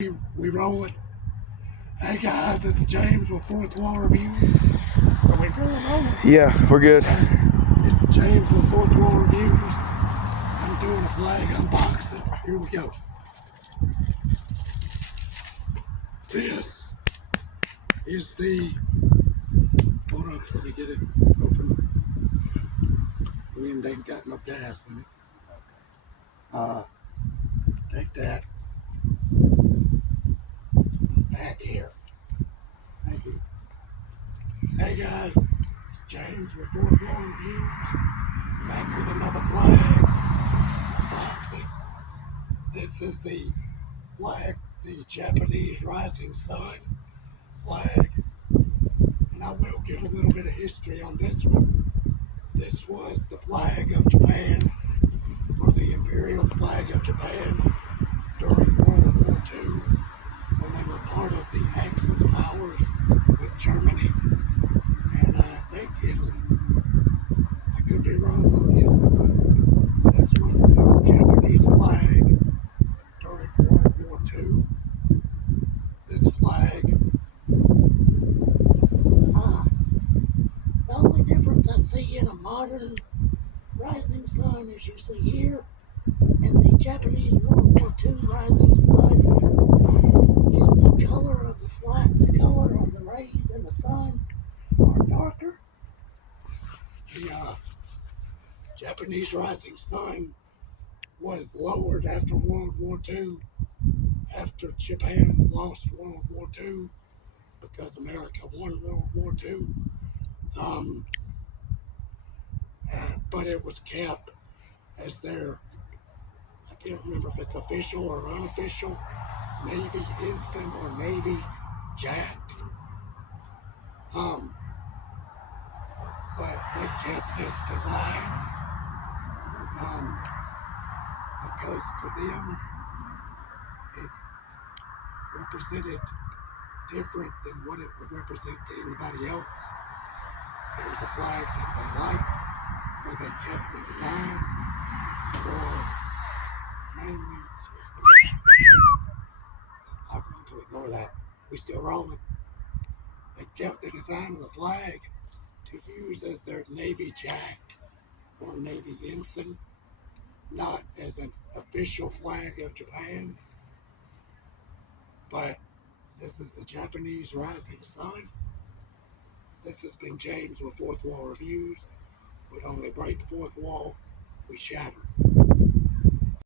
We rolling. Hey guys, it's James with Fourth Wall Reviews. Are we rolling? Yeah, we're good. It's James with Fourth Wall Reviews. I'm doing a flag unboxing. Here we go. This is the. Hold up, let me get it open. Wind ain't got no gas in it. Take that. Back here. Thank you. Hey guys, it's James with Fourth Wall Reviews. Back with another flag unboxing. This is the flag, the Japanese rising sun flag. And I will give a little bit of history on this one. This was the flag of Japan, or the imperial flag of Japan during World War II, when they were part of the Axis powers with Germany and I think Italy. I could be wrong on Italy, but this was the Japanese flag during World War II. This flag, the only difference I see in a modern rising sun, as you see here, and the Japanese World War II rising sun, is the color of the flag, the color of the rays in the sun are darker. The Japanese rising sun was lowered after World War II, after Japan lost World War II, because America won World War II. But it was kept as their, I can't remember if it's official or unofficial, Navy ensign or Navy jack. But they kept this design because to them it represented different than what it would represent to anybody else. It was a flag that they liked, so they kept the design for mainly. I'm going to ignore that. We still rolling. They kept the design of the flag to use as their Navy jack or Navy ensign, not as an official flag of Japan. But this is the Japanese rising sun. This has been James with Fourth Wall Reviews. We don't only break the fourth wall, we shatter.